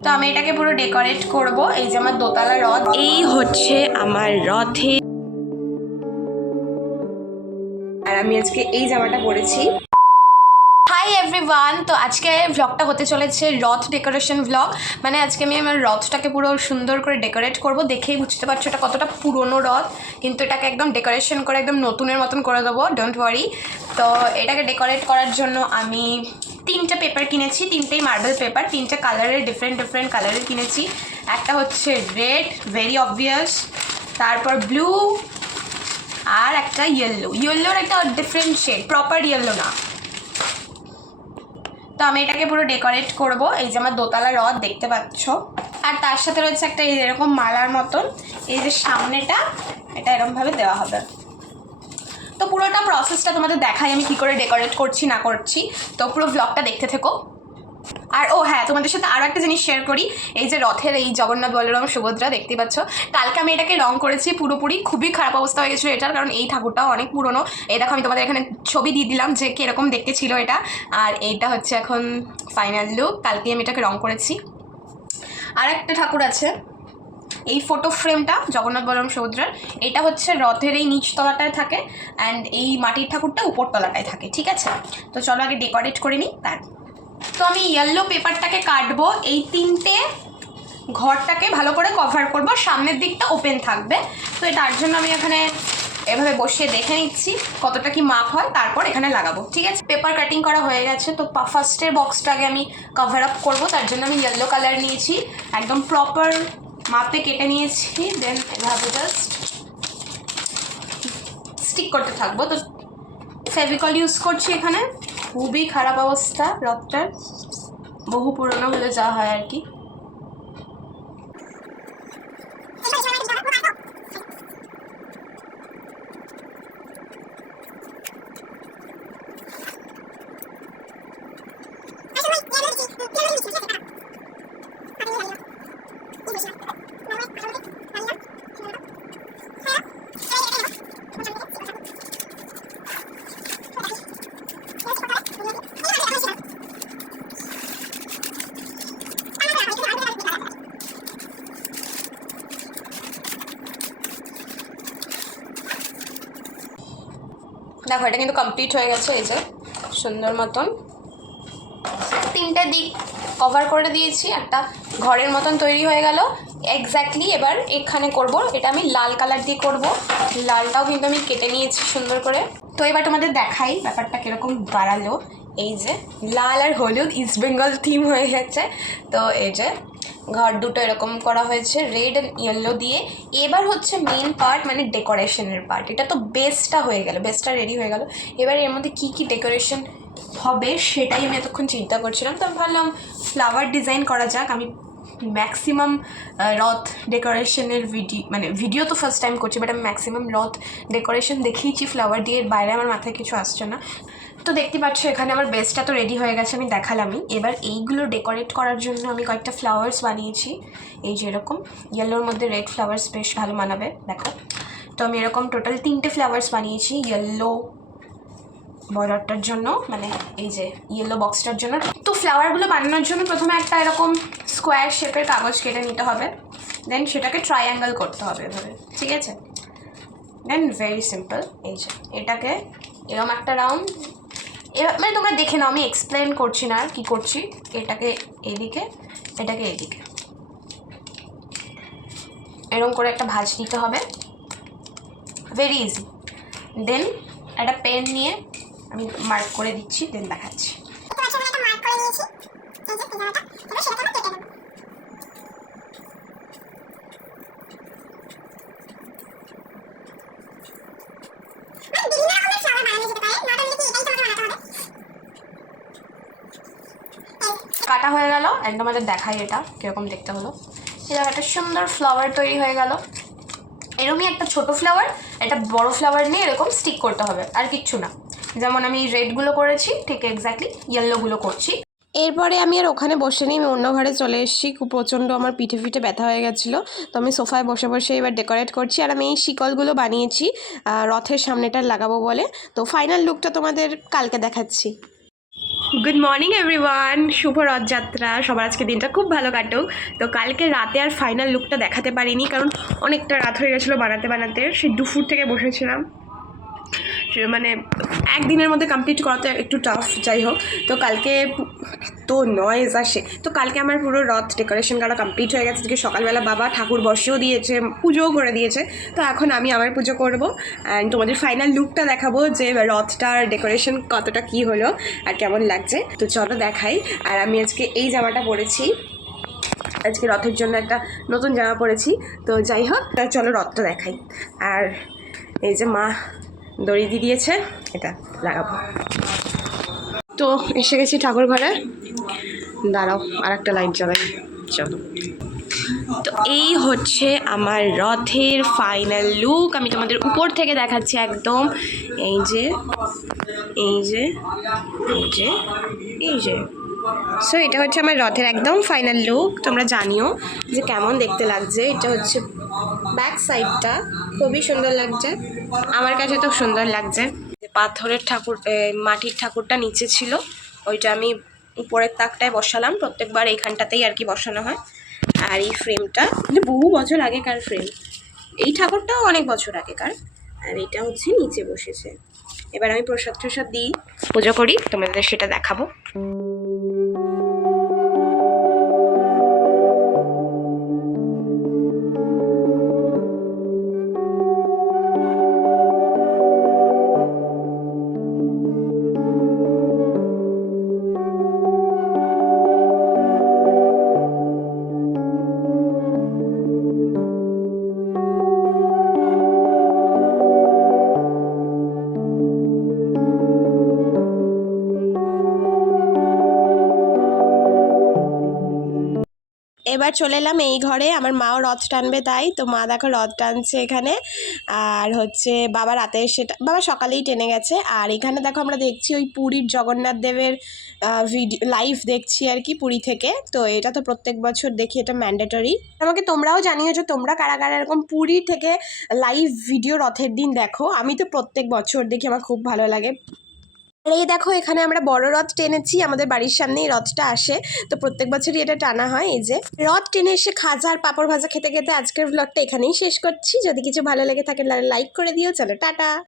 তো আমি এটাকে পুরো ডেকোরেট করব, এই যে আমার দোতলা রথ। এই হচ্ছে আমার রথে। আর আমি আজকে এই জামাটা পরেছি। হাই এভরিওয়ান তো আজকে ভ্লগটা হতে চলেছে রথ ডেকোরেশন ভ্লগ মানে আজকে আমি আমার রথটাকে পুরো সুন্দর করে ডেকোরেট করব, দেখেই বুঝতে পারছ এটা কতটা পুরনো রথ। কিন্তু এটাকে একদম ডেকোরেশন করে একদম নতুনের মতন করে দেবো ডোন্ট ওয়ারি তো এটাকে ডেকোরেট করার জন্য আমি তিনটে পেপার কিনেছি, তিনটেই মার্বেল পেপার তিনটে কালারের ডিফারেন্ট ডিফারেন্ট কালারের কিনেছি। একটা হচ্ছে রেড ভেরি অবভিয়াস তারপর ব্লু আর একটা ইয়েলো ইয়েলোর একটা ডিফারেন্ট শেড প্রপার ইয়েলো না। তো আমি এটাকে পুরো ডেকোরেট করব, এই যে আমার দোতলা রথ দেখতে পাচ্ছ। আর তার সাথে রয়েছে একটা এরকম মালার মতন, এই যে সামনেটা, এটা এরকমভাবে দেওয়া হবে। তো পুরোটা প্রসেসটা তোমাদের দেখাই, আমি কী করে ডেকোরেট করছি, না করছি। তো পুরো ব্লগটা দেখতে থেকো। আর, ও হ্যাঁ তোমাদের সাথে আরও একটা জিনিস শেয়ার করি। এই যে রথের এই জগন্নাথ বলরাম, সুভদ্রা, দেখতে পাচ্ছ? কালকে আমি এটাকে রং করেছি, পুরোপুরি খুবই খারাপ অবস্থা হয়ে গেছিল এটার, কারণ এই ঠাকুরটাও অনেক পুরনো। এই দেখো, আমি তোমাদের এখানে ছবি দিয়ে দিলাম যে কীরকম দেখতে ছিল এটা। আর এইটা হচ্ছে এখন ফাইনাল লুক কালকে আমি এটাকে রং করেছি। আর একটা ঠাকুর আছে। এই ফটো ফ্রেমটা জগন্নাথ বলরাম সমুদ্রের, এটা হচ্ছে রথের এই নিচতলাটায় থাকে অ্যান্ড এই মাটির ঠাকুরটা উপরতলাটায় থাকে, ঠিক আছে? তো চলো আগে ডেকোরেট করে নিই তার তো আমি ইয়েলো পেপারটাকে কাটবো, এই তিনটে ঘরটাকে ভালো করে কভার করব, সামনের দিকটা ওপেন থাকবে। তো তার জন্য আমি এখানে এভাবে বসিয়ে দেখে নিচ্ছি কতটা কি মাপ হয়, তারপর এখানে লাগাবো, ঠিক আছে? পেপার কাটিং করা হয়ে গেছে, তো ফার্স্টের বক্সটাকে আমি কভার আপ করব, তার জন্য আমি ইয়েলো কালার নিয়েছি, একদম প্রপার মাপে কেটে নিয়েছি দেন এভাবে জাস্ট স্টিক করতে থাকব। তো ফেভিকল ইউজ করছি এখানে। খুবই খারাপ অবস্থা রথটার বহু পুরনো হলে যা হয় আর কি। দেখো এটা কিন্তু কমপ্লিট হয়ে গেছে, এই যে, সুন্দর মতন। তিনটে দিক কভার করে দিয়েছি, একটা ঘরের মতন তৈরি হয়ে গেল। এক্স্যাক্টলি এবার এখানে করব, এটা আমি লাল কালার দিয়ে করব। লালটাও কিন্তু আমি কেটে নিয়েছি সুন্দর করে। তো এবার তোমাদের দেখাই ব্যাপারটা কীরকম বাড়ালো। এই যে, লাল আর হলুদ ইস্ট বেঙ্গল থিম হয়ে গেছে। তো এই যে ঘর দুটো এরকম করা হয়েছে রেড অ্যান্ড ইয়েলো দিয়ে। এবার হচ্ছে মেন পার্ট মানে ডেকোরেশনের পার্ট এটা তো বেসটা হয়ে গেল বেস্টটা রেডি হয়ে গেল। এবার এর মধ্যে কী কী ডেকোরেশন হবে সেটাই আমি এতক্ষণ চিন্তা করছিলাম। তো ভাবলাম ফ্লাওয়ার ডিজাইন করা যাক, আমি ম্যাক্সিমাম রথ ডেকোরেশনের ভিডিও মানে ভিডিও তো ফার্স্ট টাইম করছি বাট আমি ম্যাক্সিমাম রথ ডেকোরেশন দেখিয়েছি ফ্লাওয়ার দিয়ে বাইরে আমার মাথায় কিছু আসছে না। তো দেখতে পাচ্ছ, এখানে আমার বেসটা তো রেডি হয়ে গেছে, আমি দেখালামই। এবার এইগুলো ডেকোরেট করার জন্য আমি কয়েকটা ফ্লাওয়ার্স বানিয়েছি, এই যে এরকম। ইয়েলোর মধ্যে রেড ফ্লাওয়ার্স বেশ ভালো মানাবে, দেখো। তো আমি এরকম টোটাল তিনটে ফ্লাওয়ার্স বানিয়েছি ইয়েলো বর্ডারটার জন্য মানে এই যে ইয়েলো বক্সটার জন্য। তো ফ্লাওয়ারগুলো বানানোর জন্য প্রথমে একটা এরকম স্কোয়ার শেপের কাগজ কেটে নিতে হবে। দেন সেটাকে ট্রায়াঙ্গেল করতে হবে এভাবে, ঠিক আছে? দেন ভেরি সিম্পল এই যে এটাকে এরকম একটা রাউন্ড এবার মানে তোমরা দেখে নাও, আমি এক্সপ্লেন করছি না কী করছি। এটাকে এদিকে এটাকে এদিকে। এরকম করে একটা ভাজ নিতে হবে। ভেরি ইজি দেন একটা পেন নিয়ে আমি মার্ক করে দিচ্ছি দেন দেখাচ্ছি। কাটা হয়ে গেল একদম আমাদের দেখাই এটা, কীরকম দেখতে হলো। এরকম একটা সুন্দর ফ্লাওয়ার তৈরি হয়ে গেল। এরকমই একটা ছোট ফ্লাওয়ার একটা বড় ফ্লাওয়ার নিয়ে এরকম স্টিক করতে হবে, আর কিচ্ছু না। যেমন আমি রেডগুলো করেছি ঠিক এক্স্যাক্টলি ইয়েলোগুলো করছি। এরপরে আমি আর ওখানে বসে নিই আমি অন্য ঘরে চলে এসেছি খুব প্রচণ্ড আমার পিঠে পিঠে ব্যথা হয়ে গেছিল। তো আমি সোফায় বসে বসে এবার ডেকোরেট করছি আর আমি এই শিকলগুলো বানিয়েছি রথের সামনেটা লাগাবো বলে। তো ফাইনাল লুকটা তোমাদের কালকে দেখাচ্ছি। গুড মর্নিং এভরিওয়ান শুভ রথযাত্রা সবার আজকে দিনটা খুব ভালো কাটুক। তো কালকে রাতে আর ফাইনাল লুকটা দেখাতে পারিনি কারণ অনেকটা রাত হয়ে গেছিল বানাতে বানাতে সেই দুপুর থেকে বসেছিলাম। মানে একদিনের মধ্যে কমপ্লিট করাতে একটু টাফ যাই হোক। তো কালকে এত নয়েজ আসে তো কালকে আমার পুরো রথ ডেকোরেশন করা কমপ্লিট হয়ে গেছে। আজকে সকালবেলা বাবা ঠাকুর বসেও দিয়েছে, পুজোও করে দিয়েছে। তো এখন আমি আমার পুজো করব। অ্যান্ড তোমাদের ফাইনাল লুকটা দেখাবো যে রথটার ডেকোরেশন কতটা কি হলো আর কেমন লাগছে। তো চলো দেখাই। আর আমি আজকে এই জামাটা পরেছি। আজকে রথের জন্য একটা নতুন জামা পরেছি। তো যাই হোক, তা চলো রথটা দেখাই। আর এই যে মা দড়ি দিয়ে দিয়েছে, এটা লাগাবো। তো এসে গেছি ঠাকুর ঘরে। দাঁড়াও আর একটা লাইট জ্বালাই। চলো। তো এই হচ্ছে আমার রথের ফাইনাল লুক আমি তোমাদের উপর থেকে দেখাচ্ছি একদম। এই যে এই যে এই যে এই যে। সো এটা হচ্ছে আমার রথের একদম ফাইনাল লুক তোমরা জানিও যে কেমন দেখতে লাগছে। এটা হচ্ছে ব্যাক সাইডটা খুবই সুন্দর লাগছে। আমার কাছে তো সুন্দর লাগছে। পাথরের ঠাকুর মাটির ঠাকুরটা নিচে ছিল, ওইটা আমি উপরের তাকটায় বসালাম। প্রত্যেকবার এইখানটাতেই আর কি বসানো হয়। আর এই ফ্রেমটা মানে বহু বছর আগেকার ফ্রেম এই ঠাকুরটাও অনেক বছর আগেকার। আর এটা হচ্ছে নিচে বসেছে। এবার আমি প্রসাদ টসাদ দিই। পুজো করি, তোমাদের সেটা দেখাবো। এবার চলে এলাম এই ঘরে। আমার মাও রথ টানবে তাই। তো মা দেখো রথ টানছে এখানে। আর হচ্ছে বাবা রাতে সেটা বাবা সকালেই টেনে গেছে। আর এখানে দেখো আমরা দেখছি ওই পুরীর জগন্নাথ দেবের ভিডিও লাইভ দেখছি আর কি পুরী থেকে। তো এটা তো প্রত্যেক বছর দেখি, এটা ম্যান্ডেটরি আমাকে তোমরাও জানিও যে তোমরা কারা কারা এরকম পুরী থেকে লাইভ ভিডিও রথের দিন দেখো। আমি তো প্রত্যেক বছর দেখি, আমার খুব ভালো লাগে। আর এই দেখো, এখানে আমরা বড় রথ টেনেছি, আমাদের বাড়ির সামনেই রথটা আসে। তো প্রত্যেক বছরই এটা টানা হয়, এই যে। রথ টেনে এসে খাজা আর পাঁপড় ভাজা খেতে খেতে আজকের ব্লগটা এখানেই শেষ করছি। যদি কিছু ভালো লেগে থাকে লাইক করে দিও, চলো, টাটা!